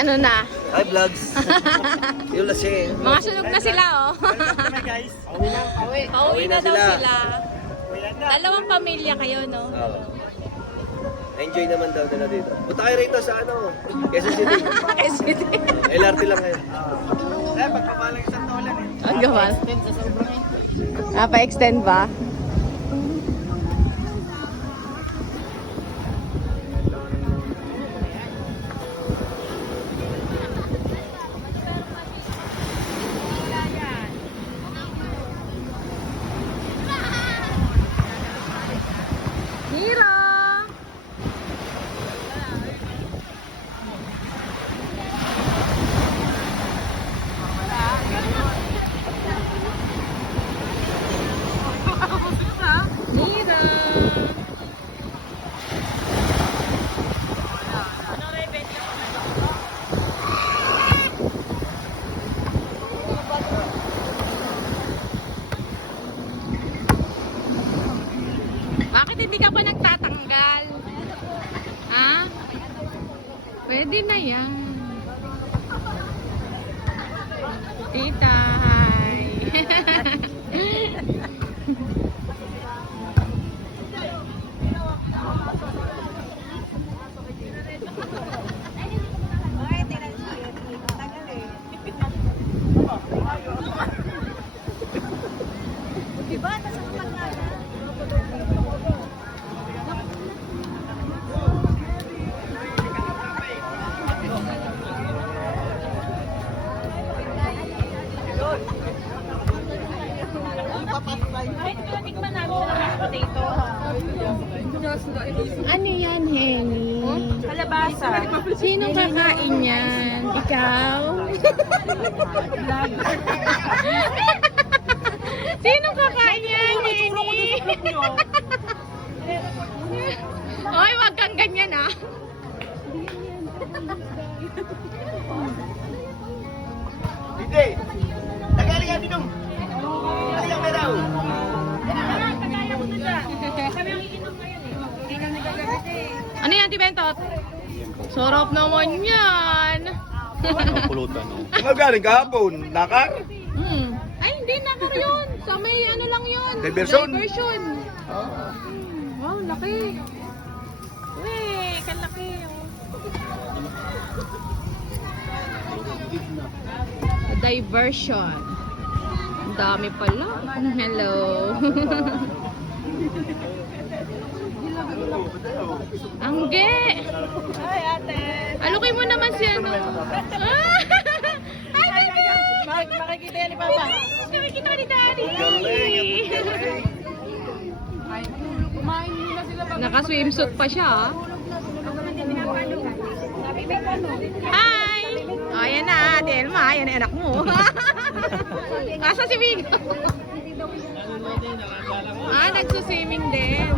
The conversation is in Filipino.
ano na? Hi, vlogs. Yung lasing. Mga sunog na sila, oh. guys. Pauwi na daw sila. sila. Dalawang pamilya kayo, no? Oo. Enjoy naman daw nila dito. Punta kayo rito sa ano, Quezon City. SBT. LRT lang ngayon. Eh, pagpapalang isang tolan eh. Ang gawan. Napa-extend ba? Hero! Mira! Bakit hindi ka pa nagtatanggal? Ha? Pwede na yan. Tita, hi! Ano yan, Henny? Kalabasa. Sino kakain yan? Ikaw? Sino kakain yan, Henny? Oy, wag kang ganyan, ah. Hindi. Tagali ka dito. Tagali ka daw. Ano yan, Tibentot? Sarap naman yan. Pulutan, no? Ano galing kahapon? Nakar? Ay, hindi nakar yun. Sa may ano lang yun. Diversion? Diversion. Wow, laki. Weh, kalaki. Diversion. Ang dami pala. Hello. Angge! Hi, ate. Alukin mo naman si ano. Hi, baby! Makikita yan ni Papa. Nakikita ni Daddy. Naka-swimsuit pa siya, ah. Hi! O, ayan na, Delma. Ayan na anak mo. Asa si Vigo? Nagsuswimming din.